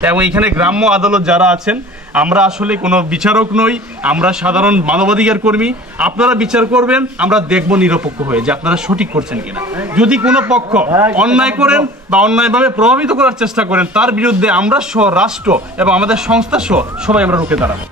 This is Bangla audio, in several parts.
এবং এখানে গ্রাম্য আদালত যারা আছেন, আমরা আসলে কোনো বিচারক নই, আমরা সাধারণ মানবাধিকার কর্মী। আপনারা বিচার করবেন, আমরা দেখব নিরপেক্ষ হয়ে যে আপনারা সঠিক করছেন কিনা। যদি কোনো পক্ষ অন্যায় করেন বা অন্যায়ভাবে প্রভাবিত করার চেষ্টা করেন, তার বিরুদ্ধে আমরা সহ রাষ্ট্র এবং আমাদের সংস্থা সহ সবাই আমরা রুখে দাঁড়াবো।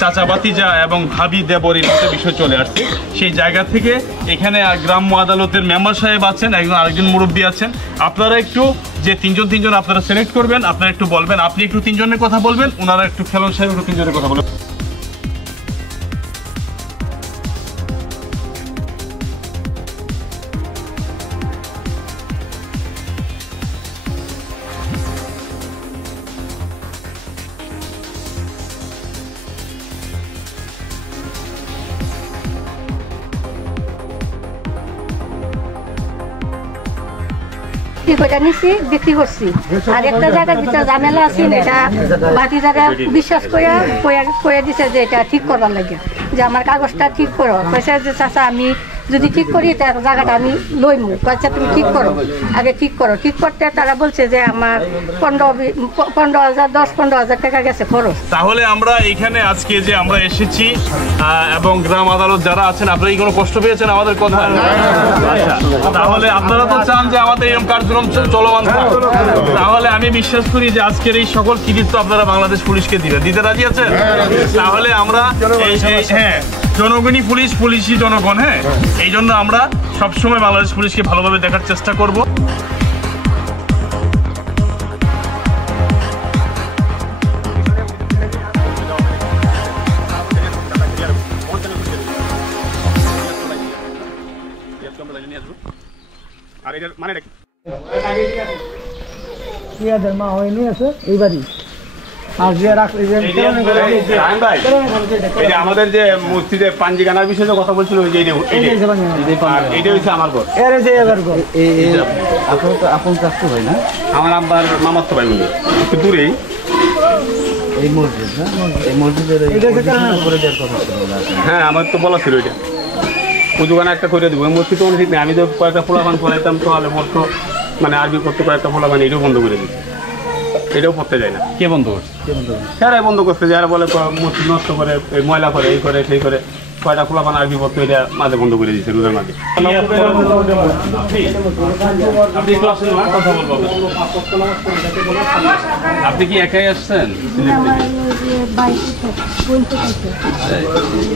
চাচা ভাতিজা এবং ভাবি দেবরের একটা বিষয় চলে আসছে, সেই জায়গা থেকে এখানে গ্রাম্য আদালতের মেম্বার সাহেব আছেন, আরেকজন মুরব্বী আছেন। আপনারা একটু যে তিনজন আপনারা সিলেক্ট করবেন, আপনারা একটু বলবেন, আপনি একটু তিনজনের কথা বলবেন, ওনারা একটু খেলন সাহেব একটু তিনজনের কথা বলবেন। বিক্রি করছি আর একটা জায়গার ভিতরে ঝামেলা আছে, এটা বাকি জায়গা বিশ্বাস করে দিছে যে এটা ঠিক করবার লাগে, যে আমার কাগজটা ঠিক করো। কইছে যে চাচা আমি যদি ঠিক করি তার জায়গাটা আমি লইমু। আচ্ছা তুমি ঠিক করো, আগে ঠিক করো। ঠিক করতে তারা বলছে যে আমার 15,000 10-15,000 টাকা গেছে খরচ। তাহলে আমরা এখানে আজকে যে আমরা এসেছি এবং গ্রাম আদালত যারা আছেন, আপনারা কি কোনো কষ্ট পেয়েছেন আমাদের কথা? তাহলে আপনারা তো চান যে আমাদের এরকম কার্যক্রম চলমান থাক। তাহলে আমি বিশ্বাস করি যে আজকের এই সকল কৃতিত্ব আপনারা বাংলাদেশ পুলিশকে দিতে রাজি আছেন। তাহলে আমরা হ্যাঁ, জনগণই পুলিশ, পুলিশই জনগণ। হ্যাঁ, এই জন্য আমরা সবসময় বাংলাদেশ পুলিশকে ভালোভাবে দেখার চেষ্টা করব। আমাদের যে মসজিদে পাঞ্জিগানার বিষয়ে কথা বলছিল, এইটা হচ্ছে আমার ঘর। আপন চাচ্ছ ভাই না, আমার আব্বার মামাতো ভাই বলে একটু দূরেই এই মসজিদ। এই মসজিদের হ্যাঁ, আমার তো বলা ছিল এটা পুজোগানা একটা করে দেবো। মসজিদ তো ঠিক নেই, আমি তো কয়েকটা ফোলাপান পড়াইতাম, তো আলে মত মানে আরবি করতে কয়েকটা ফোলাপান, এটাও বন্ধ করে দিই। এটাও পড়তে যায় না। কে বন্ধ করছে? স্যারাই বন্ধ করছে, যারা বলে মসজিদ নষ্ট করে, ময়লা করে, এই করে সেই করে, কয়টা খোলাপান আরবি পড়তো, এটা মাঝে বন্ধ করে দিচ্ছে রোদের মাঝে। আপনি কি একাই আসছেন?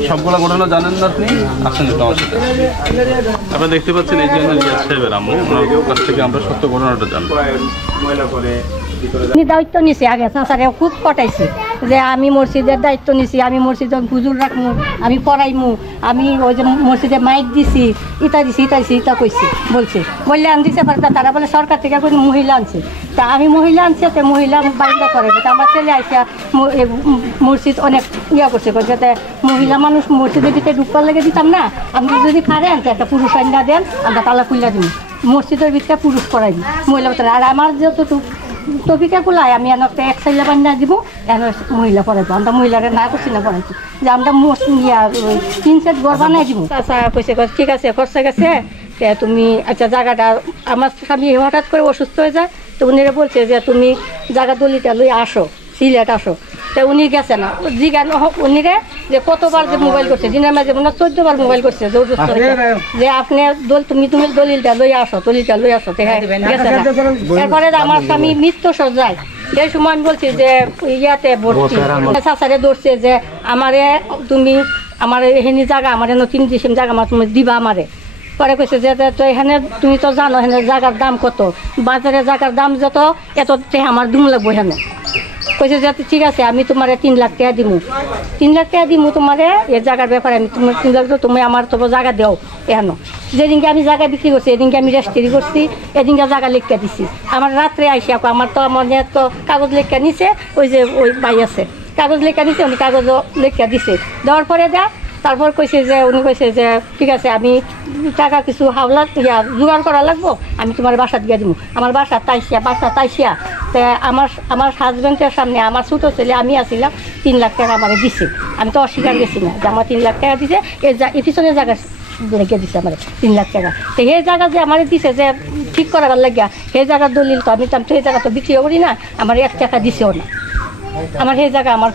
সবগুলো ঘটনা জানেন না আপনি? আসেন একটু আমার সাথে। আপনারা দেখতে পাচ্ছেন এই জন্য রিয়াজ সাহেবের আম্মু, ওনার কাছ থেকে আমরা সত্য ঘটনাটা জানবো। ময়লা করে দায়িত্ব নিছি, আগে চাচারে খুব পটাইছি যে আমি মসজিদের দায়িত্ব নিছি, আমি মসজিদে হুজুর রাখমু, আমি পড়াইমু, আমি ওই যে মসজিদে মাইক দিছি, ইটা দিছি, ইটা কইছি বলছে। বললে আমি দিতে পারবে, তারা বলে সরকার থেকে কোনো মহিলা আনছে। তা আমি মহিলা আনছি, তো মহিলা বাইরে করাবো। তা আমার ছেলে আইসা মসজিদ অনেক ইয়া করছে, যাতে মহিলা মানুষ মসজিদের ভিতরে ঢুকবার লেগে দিতাম না। আপনি যদি পারেন তো একটা পুরুষ আইনা দেন, আমরা তালা খুলে দিব, মসজিদের ভিতরে পুরুষ করাইব, মহিলা। আর আমার যতটুকু টপিকা গুলাই আমি একটা এক সাইলা বান্না দিব, মহিলা পড়াইবো। আমরা মহিলারা না করছি না পড়াইছি, যে আমরা তিন সেট ঘর বানাই দিব। আচ্ছা কইছে ঠিক আছে, খরচা গেছে তুমি। আচ্ছা জায়গাটা আমার স্বামী হঠাৎ করে অসুস্থ হয়ে যায়, তো উনিরা বলছে যে তুমি জায়গা দলিটা লই আসো, সিলেট আসো। তা উনি গেছে না, জিজ্ঞান উনিরে যে কতবার যে মোবাইল করছে, দিনের মাঝে মনে 14 বার মোবাইল করছে যে আপনি তুমি দলিলটা লই আসো, দলিলটা লই আসো। এরপরে আমার স্বামী মৃত্যু সজ্জায়, এই সময় আমি বলছি যে ইয়াতে ভর্তি, চাচারে ধরছে যে আমারে তুমি আমার এখানে জায়গা, আমার 3 ডিসিম জায়গা আমার তুমি দিবা আমারে। পরে কইছে যে তো এখানে তুমি তো জানো এখানে জায়গার দাম কত, বাজারে জায়গার দাম যত, এত আমার দুম লাগবো এখানে। কইছে যে ঠিক আছে আমি তোমার 3 লাখ টাকা দিব, 3 লাখ টাকা দিব তোমারে এই জায়গার ব্যাপারে। আমি তোমার 3 লাখ তুমি আমার তো জায়গা দেও। এখন যেদিনকে আমি জায়গা বিক্রি করছি, এদিনকে আমি রেজিস্ট্রি করছি, এদিনকে জায়গা লিখে দিছি। আমার রাত্রে আইসি আমার তো আমাদের তো কাগজ লেখা নিছে, ওই যে ওই ভাই আছে কাগজ লেখা নিছে, উনি কাগজও লেখা দিছে। দেওয়ার পরে তারপর কইছে যে উনি কইছে যে ঠিক আছে আমি টাকা কিছু হাওলা জোগাড় করা লাগবো, আমি তোমার বাসা দিয়ে দিব। আমার বাসা তাইসিয়া তো আমার হাজব্যান্ডের সামনে আমার ছোটো ছেলে আমি আসছিলাম 3 লাখ টাকা আমার দিছে। আমি তো অস্বীকার গেছি না যে আমার 3 লাখ টাকা দিছে, এই পিছনের জায়গা রেখে দিছে আমার 3 লাখ টাকা। তো সেই জায়গা যে আমার দিছে যে ঠিক করাবার লাগিয়া সেই জায়গার দলিল তো আমি তো সেই জায়গা তো বিক্রিও করি না, আমার 1 টাকা দিছেও না। আমার সেই জায়গা আমার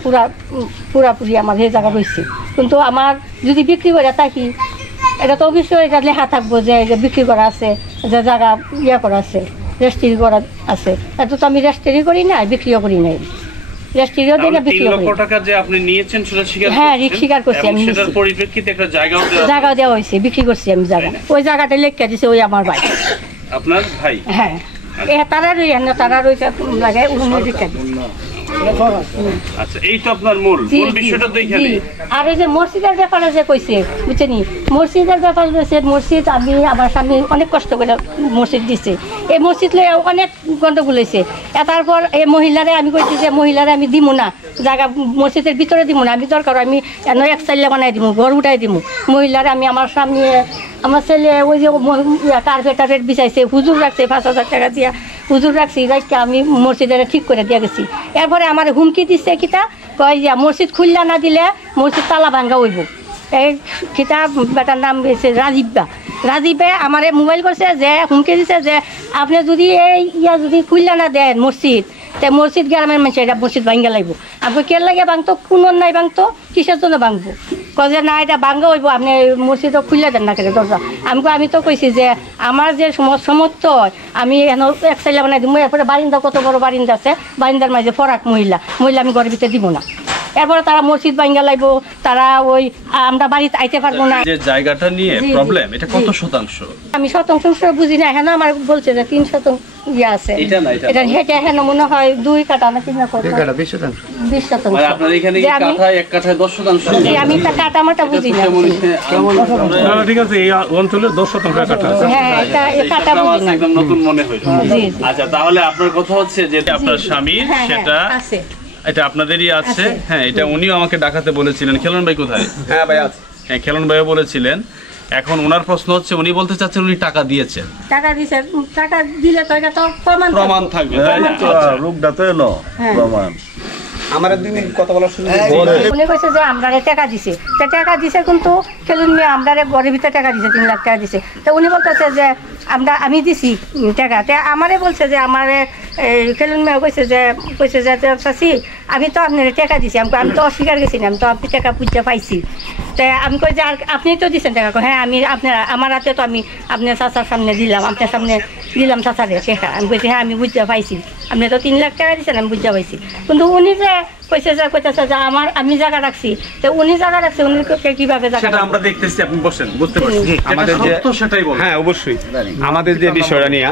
পুরাপুরি আমার সেই জায়গা রয়েছে, কিন্তু আমার যদি বিক্রি করে থাকি এটা তো অবশ্যই এটা লেখা থাকবো যে বিক্রি করা আছে, যে জায়গা করা আছে, রেজিস্ট্রি করা আছে। এটা তো আমি রেজিস্ট্রি করি না, বিক্রিও করি নাই, রেজিস্ট্রিও দিই না, বিক্রিও করি। 3 লক্ষ টাকা যে আপনি নিয়েছেন সেটা স্বীকার হ্যাঁ স্বীকার করছি আমি, সেটার পরিপ্রেক্ষিতে একটা জায়গা দেওয়া হয়েছে, বিক্রি করছি আমি জায়গা, ওই জায়গাটা লেখা দিছে ওই আমার ভাই। আপনার ভাই? হ্যাঁ তারা রয়েছে লাগে লেখা দিছে। আচ্ছা, এই তো আপনার মূল বিষয়টা তো এখানে। আর এই যে মসজিদের ব্যাপারে যে কইছে বুঝছেন, মসজিদের ব্যাপার রয়েছে, মসজিদ আমি আমার স্বামী অনেক কষ্ট করে মসজিদ দিছে, এই মসজিদ লয়ে অনেক গন্ডগোল হয়েছে। তারপর এই মহিলারে আমি কইছি যে মহিলারে আমি দিব না, জায়গা মসজিদের ভিতরে দিব না, আমি দরকার আমি এক চাইলে বানাই দিব, ঘর উঠাই দিব। মহিলারে আমি আমার স্বামী আমার ছেলে ওই যে কার্পেট বিছাইছে, হুজুর রাখছে 5,000 টাকা দিয়া হুজুর রাখছি, রাখতে আমি মসজিদের ঠিক করে দিয়ে গেছি। এরপরে আমার হুমকি দিচ্ছে কিতা কয় যে মসজিদ খুললা না দিলে মসজিদ তালা ভাঙ্গা হইব। এই কিতা বেটার নাম রয়েছে রাজীবে আমার মোবাইল করছে যে হুমকি দিচ্ছে যে আপনি যদি এই যদি খুললা না দেন মসজিদ, তাই মসজিদ গ্রামের মানুষ এটা মসজিদ ভাঙ্গা লাগবো। আপনি কে লাগে ভাঙতো, কোন নাই ভাঙতো, কিসের জন্য ভাঙবো? কয়ে না এটা ভাঙ্গা হইব, আপনি মসজিদও খুললে দেন না কেন দরজা। আমি তো কইছি যে আমার যে সমর্থ আমি এখানে এক সাইলা বানাই দিব। এরপরে বারিন্দা কত বড় বারিন্দা আছে, বারিন্দার মাঝে ফরাক মহিলা আমি ঘরের ভিতরে দিব না। এরপরে তারা মসজিদ ভাঙ্গা লাগবো, তারা ওই আমরা বাড়িতে আইতে পারবো না। যে জায়গাটা নিয়ে প্রবলেম, এটা কত শতাংশ? আমি শতাংশ বুঝি না, এখানে আমার বলছে যে 3 শতাংশ আছে, এটা এখানে মনে হয় 2 কাঠা না 3 কাঠা 20 শতাংশ। মানে আপনার এখানে কি কাঠায় 1 কাঠায় 10 শতাংশ? আমি তা কাটা মাটা বুঝি না। ঠিক আছে, এই অঞ্চলে 10 শতাংশ কাঠা আছে। হ্যাঁ এটা কাটা বুঝি না, একদম নতুন মনে হইল। আচ্ছা, তাহলে আপনার কথা হচ্ছে যে আপনার স্বামীর সেটা আছে, এটা আপনাদেরই আছে। হ্যাঁ, এটা উনিও আমাকে ডাকাতে বলেছিলেন। খেলন ভাই কোথায়? হ্যাঁ ভাই আছে। হ্যাঁ, খেলন ভাইও বলেছিলেন। এখন ওনার প্রশ্ন হচ্ছে, উনি বলতে চাচ্ছেন উনি টাকা দিয়েছেন। টাকা দিছে, টাকা দিলে তো এটা তো প্রমাণ থাকবে, তাই না? রূপটা তো এলো প্রমাণ। আমার একদিন কথা বলার সুযোগ উনি কইছে যে আমরা টাকা দিছে, তো টাকা দিছে কিন্তু খেলুন মেয়ে আমরা ঘরের ভিতরে টাকা দিছে, 3 লাখ টাকা দিছে। তো উনি বলতেছে যে আমি দিছি টাকা। তো আমারে বলছে যে আমারে খেলুন মেয়ে কইছে যে চাচি আমি তো আপনার টাকা দিছি। আমি তো অস্বীকার গেছি না, আমি তো আপনি টাকা পুজো পাইছি। তো আমি কই যে আর আপনি তো দিচ্ছেন টাকা। হ্যাঁ আমি আমার হাতে তো আমি আপনার চাচার সামনে দিলাম, আপনার সামনে দিলাম চাচারে টাকা। আমি কইছি হ্যাঁ আমি বুঝতে পাইছি, আপনি তো 3 লাখ টাকা দিচ্ছেন, আমি বুঝতে পাইছি। কিন্তু উনি যে কইতেছে যে আমি জায়গা রাখছি, তো উনি জায়গা রাখছে, উনি কিভাবে সেটা আমরা দেখতেছি, আপনি বসেন, বুঝতে পারছি। আমাদের যে সেটাই বল। হ্যাঁ অবশ্যই, আমাদের যে বিষয়টা নিয়ে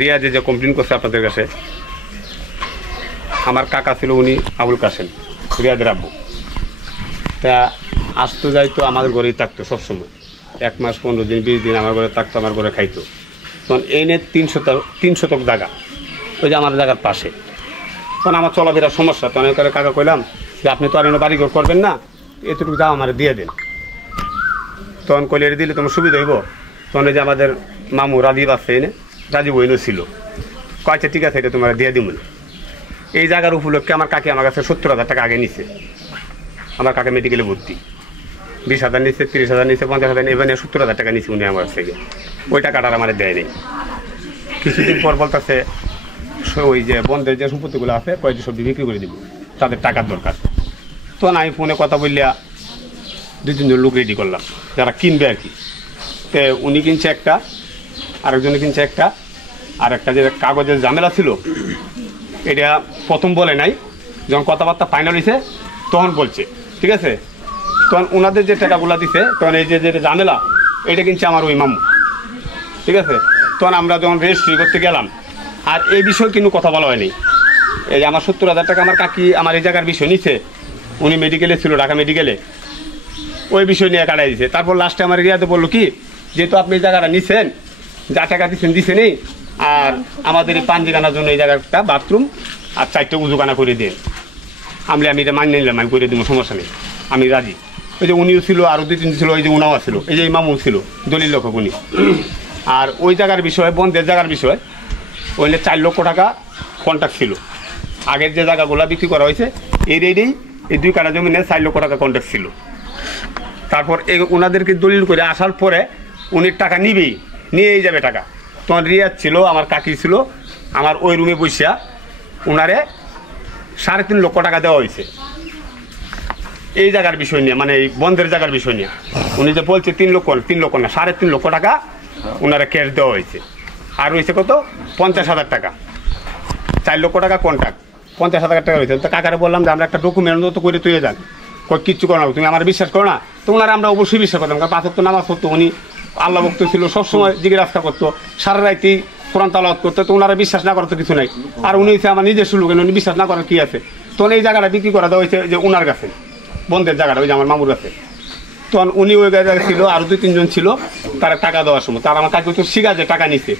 রিয়া যে কমপ্লেন করছে আপনাদের কাছে, আমার কাকা ছিল উনি আবুল কাসেম, রিয়াদের আব্বু। তা আসতো যাইতো আমাদের ঘরেই থাকতো সবসময়, 1 মাস 15 দিন 20 দিন আমার ঘরে থাকতো, আমার ঘরে খাইতো। তখন এই নিয়ে 3 শতক জায়গা, ওই যে আমার জায়গার পাশে। তখন আমার চলাফেরার সমস্যা, তখন করে কাকা কইলাম যে আপনি তো আর বাড়িঘর করবেন না, এতটুকু দাও আমার দিয়ে দেন। তখন কইলে দিলে তোমার সুবিধা হইব। তখন যে আমাদের মামু রাজীব আছে, এনে রাজীব ওইনও ছিল, কয়েকটা ঠিক আছে এটা তোমার দিয়ে দিব। এই জায়গার উপলক্ষে আমার কাকি আমার কাছে 70,000 টাকা আগে নিছে। আমার কাকে মেডিকেলে ভর্তি, 20,000 নিচ্ছে, 30,000 নিচ্ছে, 50,000, এবার 70,000 টাকা নিচ্ছে উনি আমার কাছ থেকে। ওই টাকাটা আমার দেয় নেই। কিছুদিন পর বলতেছে ওই যে বন্ধের যে সম্পত্তিগুলো আছে কয়েকটি সবজি বিক্রি করে দিব, তাদের টাকার দরকার। তখন আমি ফোনে কথা বললিয়া 2-3 জন লোক রেডি করলাম যারা কিনবে আর কি। তো উনি কিনছে একটা, আরেকজনে কিনছে একটা, আর একটা যে কাগজের ঝামেলা ছিল এটা প্রথম বলে নাই, যখন কথাবার্তা ফাইনাল হয়েছে তখন বলছে, ঠিক আছে। তখন ওনাদের যে টাকাগুলো দিছে, তখন এই যে ঝামেলা এটা কিনছে আমার ওই মামু, ঠিক আছে। তখন আমরা যখন রেজিস্ট্রি করতে গেলাম, আর এই বিষয়ে কিন্তু কথা বলা হয়নি। এই যে আমার 70,000 টাকা আমার কাকি আমার এই জায়গার বিষয় নিচ্ছে, উনি মেডিকেলে ছিল, ঢাকা মেডিকেলে, ওই বিষয় নিয়ে কাটাই দিছে। তারপর লাস্টে আমার এরিয়াতে বললো কি, যেহেতু আপনি এই জায়গাটা নিচ্ছেন, যা টাকা দিচ্ছেনই, আর আমাদের এই পাঞ্জিখানার জন্য এই জায়গাটা বাথরুম আর 4টা উজুখানা করে দেন। আমি এটা মানিয়ে নিলাম, আমি করে দেবো, সমস্যা নেই, আমি রাজি। ওই যে উনিও ছিল, আরও 2-3 ছিল, ওই যে উনাও ছিল, এই যে ইমামও ছিল, দলিল লেখক উনি। আর ওই জায়গার বিষয়ে, বন্ধের জায়গার বিষয়ে ওইলে 4 লক্ষ টাকা কন্ট্রাক্ট ছিল। আগের যে জায়গাগুলো বিক্রি করা হয়েছে এই রেডেই এই 2 কাঠা জমিনে 4 লক্ষ টাকা কন্ট্রাক্ট ছিল। তারপর এই ওনাদেরকে দলিল করে আসার পরে উনি টাকা নিয়েই যাবে টাকা। তখন রিয়াজ ছিল, আমার কাকি ছিল, আমার ওই রুমে বসিয়া ওনারে 3.5 লক্ষ টাকা দেওয়া হয়েছে এই জায়গার বিষয় নিয়ে, মানে এই বন্ধের জায়গার বিষয় নিয়ে। উনি যে বলছে 3 লক্ষ না 3.5 লক্ষ টাকা ওনারা ক্যাশ দেওয়া হয়েছে। আর হয়েছে কত 50,000 টাকা, 4 লক্ষ টাকা কন্ট্রাক্ট, 50,000 টাকা হয়েছে। তো কাকারে বললাম যে আমরা একটা ডকুমেন্ট তো করে তুই যান, কিচ্ছু করো না, তুমি আমার বিশ্বাস করো না। তো ওনারা আমরা অবশ্যই বিশ্বাস করতাম, কারণ 5 ওয়াক্ত নামাজ পড়তো, উনি আল্লাহ ভক্ত ছিল, সবসময় জিজ্ঞাসা করতো, সারা রাইতেই কোরআন তালাওয়াত করতো। তো ওনারা বিশ্বাস না করতো কিছু নাই। আর উনি হচ্ছে আমার নিজস্ব লোক, উনি বিশ্বাস না করার কি আছে। তখন এই জায়গাটা বিক্রি করা দেওয়া হয়েছে যে ওনার কাছে, বন্ধের জায়গাটা, ওই যে আমার মামুর কাছে। তখন উনি ওই জায়গায় ছিল, আরও 2-3 জন ছিল, তারা টাকা দেওয়ার সময় তার আমার কাকি তো শিখা যে টাকা নিছে।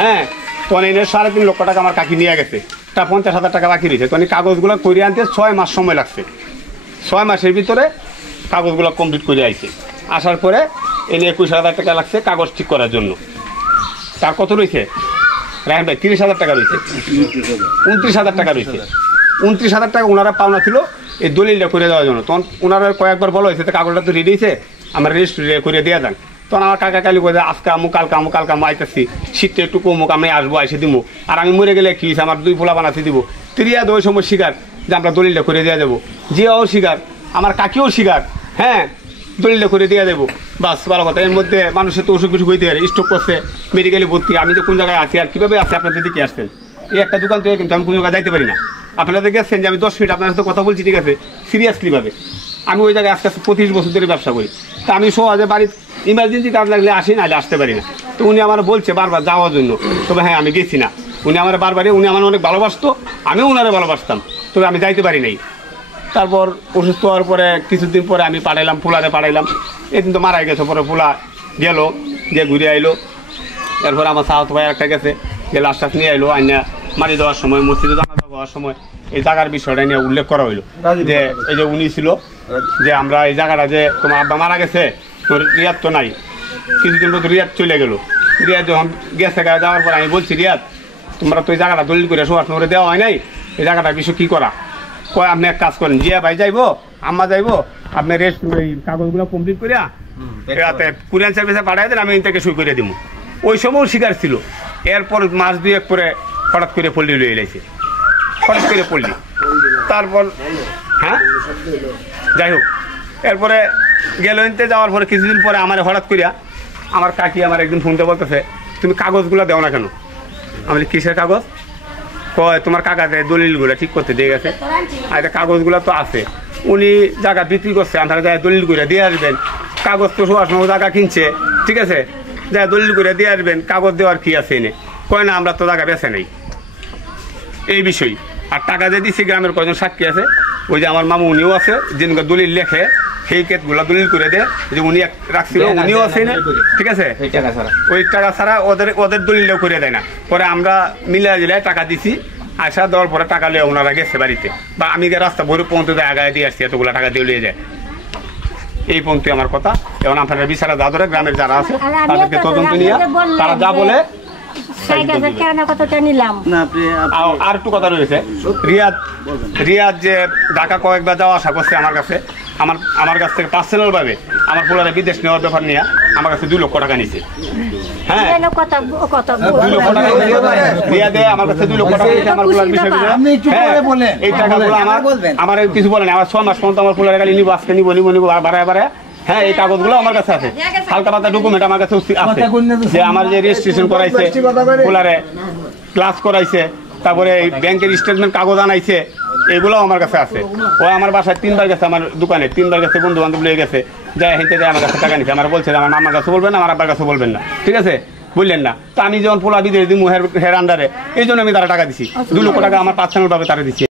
হ্যাঁ, তখন এনে 3.5 লক্ষ টাকা আমার কাকি নিয়ে গেছে, তা 50,000 টাকা বাকি রয়েছে। তখন এই কাগজগুলো করে আনতে 6 মাস সময় লাগছে। 6 মাসের ভিতরে কাগজগুলো কমপ্লিট করে আইছে। আসার পরে এনে 21,000 টাকা লাগছে কাগজ ঠিক করার জন্য। তার কত রয়েছে রায়হান ভাই? 30,000 টাকা রয়েছে, 29,000 টাকা রয়েছে। 29,000 টাকা ওনারা পাওনা ছিল এই দলিলটা করে দেওয়ার জন্য। তখন ওনারা কয়েকবার বলা হয়েছে কাগজটা তো রেডি হয়েছে, আমরা রেজিস্ট্রি করে দেওয়া যান। তখন আমার কাকা কালি করে আজকে আমু কালকে আইতেছি, শীতটা একটু কমুক, আমি আসবো, এসে দিব। আর আমি মরে গেলে কি আমার 2 পোলা বানাতে দিব। রিয়াদ ওই সময় শিকার যে আমরা দলিলটা করে দেওয়া যাবো, জিয়াও শিকার, আমার কাকিও শিকার। হ্যাঁ, দলিলটা করে দেওয়া যাবো, বাস ভালো কথা। এর মধ্যে মানুষের তো অসুখ বিসুখ হইতে পারে, স্ট্রোক করছে, মেডিকেলে ভর্তি। আমি তো কোন জায়গায় আছি আর কীভাবে আছি আপনাদের দিকে আসছেন? এই একটা দোকান থেকে কিন্তু আমি কোনো জায়গায় যাইতে পারি না। আপনাদের গেছেন যে আমি 10 মিনিট আপনার সাথে কথা বলছি, ঠিক আছে, সিরিয়াসলিভাবে। আমি ওই জায়গায় আস্তে আস্তে 25 বছর ধরে ব্যবসা করি। তা আমি সহজে বাড়ির ইমার্জেন্সি কাজ লাগলে আসি, নাহলে আসতে পারি না। তো উনি আমার বলছে বারবার যাওয়ার জন্য, তবে হ্যাঁ আমি গেছি না। উনি আমার বারবারই, উনি আমার অনেক ভালোবাসতো, আমিও ওনারে ভালোবাসতাম, তবে আমি যাইতে পারি নাই। তারপর অসুস্থ হওয়ার পরে কিছুদিন পরে আমি পাঠাইলাম, ফুলারে পাঠাইলাম। এদিন তো মারা গেছে, পরে ফুলা গেল, যে ঘুরে আইলো। এরপরে আমার সাহত ভাই একটা গেছে, যে লাশ নিয়ে আইলো, আইনা মারি দেওয়ার সময়, মসজিদে জানাজা দেওয়ার সময় এই জায়গার বিষয়টা নিয়ে উল্লেখ করা হইলো যে এই যে উনি ছিল যে আমরা এই জায়গাটা যে তোমার আব্বা মারা গেছে, তোর রিয়াদ তো নাই। কিছুদিন পর রিয়াদ চলে গেল। রিয়াদ যখন গেছে যাওয়ার পর আমি বলছি, রিয়াদ তোমরা তো এই জায়গাটা দলিল করে শোয়ার করে দেওয়া হয় নাই, এই জায়গাটার বিষয় কী করা? কয় আপনি এক কাজ করেন, জিয়া ভাই যাইবো, আম্মা যাইবো, আপনি রেস্ট ওই কাগজগুলো কমপ্লিট করিয়া রাতে কুরিয়ান সার্ভিসে পাঠাই দেন, আমি থেকে সই করে দিব। ওই সময়ও শিকার ছিল। এরপর মাস 2 পরে হঠাৎ করে পল্লী লয়ে এলাইছে, হঠাৎ করে পল্লী। তারপর হ্যাঁ যাই হোক, এরপরে গেল এনতে যাওয়ার পরে কিছুদিন পরে আমার হঠাৎ করিয়া আমার কাকি আমার একদিন ফোনতে বলতেছে, তুমি কাগজগুলো দেও না কেন? আমি কিসের কাগজ? কয় তোমার কাকাতে দলিলগুলো ঠিক করতে দিয়ে গেছে, আর এটা কাগজগুলো তো আছে। উনি জায়গা বিক্রি করছে, আপনারা জায়গায় দলিল করে দিয়ে আসবেন। কাগজ তো সবার সময় জায়গা কিনছে, ঠিক আছে, যা দলিল করে দিয়ে আসবেন, কাগজ দেওয়ার কি আছে এনে? কয় না আমরা তো জায়গা বেছে নেই, এই বিষয়। আর টাকা দিয়ে দিচ্ছি, গ্রামের কয়েকজন সাক্ষী আছে, ওই যে আমার মামু উনিও আছে, যিনি দলিল লেখে সেই কেসগুলো দলিল করে দেয়, যে উনি রাখছিল উনিও আছে না, ঠিক আছে। ওই টাকা ছাড়া ওদের দলিলও করে দেয় না। পরে আমরা মিলিয়ে জিলায় টাকা দিছি, আসা দেওয়ার পরে টাকা লিয়ে ওনারা গেছে বাড়িতে, বা আমি রাস্তা ভরে পর্যন্ত আগায় দিয়ে আসছি, এতগুলো টাকা দিয়ে লিয়ে যায়। এই পর্যন্ত আমার কথা। এবং আপনারা বিচারা যা ধরে গ্রামের যারা আছে তাদেরকে তদন্ত নিয়ে তারা যা বলে। আর একটু কথা রয়েছে, রিয়াদ যে ঢাকা কয়েকবার যাওয়া আসা করছে আমার কাছে, আমার কাছ থেকে পার্সোনাল ভাবে আমার পোলারে বিদেশ নেওয়ার ব্যাপার নিয়ে আমার কাছে 2 লক্ষ টাকা নিছে। হ্যাঁ, 2 লক্ষ টাকা রিয়াদে আমার কাছে 2 লক্ষ টাকা নিছে আমার পোলার বিষয়। এই টাকাগুলো আমার কিছু বলে না, আমার 6 মাস পর্যন্ত আমার পোলারে গাড়ি নিব, আজকে নিব বাড়ায়। হ্যাঁ, এই কাগজগুলো আমার কাছে আছে, হালকা পাতা ডকুমেন্ট আমার কাছে আছে, যে আমার যে রেজিস্ট্রেশন করাইছে, পোলারে ক্লাস করাইছে, তারপরে ব্যাংকের স্টেটমেন্ট কাগজ আনাইছে, এগুলো আমার কাছে আছে। ও আমার বাসায় 3 বার গেছে, আমার দোকানে 3 বার গেছে, বন্ধু বান্ধব লিয়ে গেছে, যাই হেঁটে যায় আমার কাছে টাকা নিচ্ছে। আমার বলছে আমার মামার কাছে বলবেন না, আমার আব্বার কাছে বলবেন না, ঠিক আছে, বললেন না। তো আমি যখন পোলা বিদেশ দিই হের আন্ডারে, এই জন্য আমি তারা টাকা দিছি, 2 লক্ষ টাকা আমার পার্সোনাল ভাবে তারা দিচ্ছি।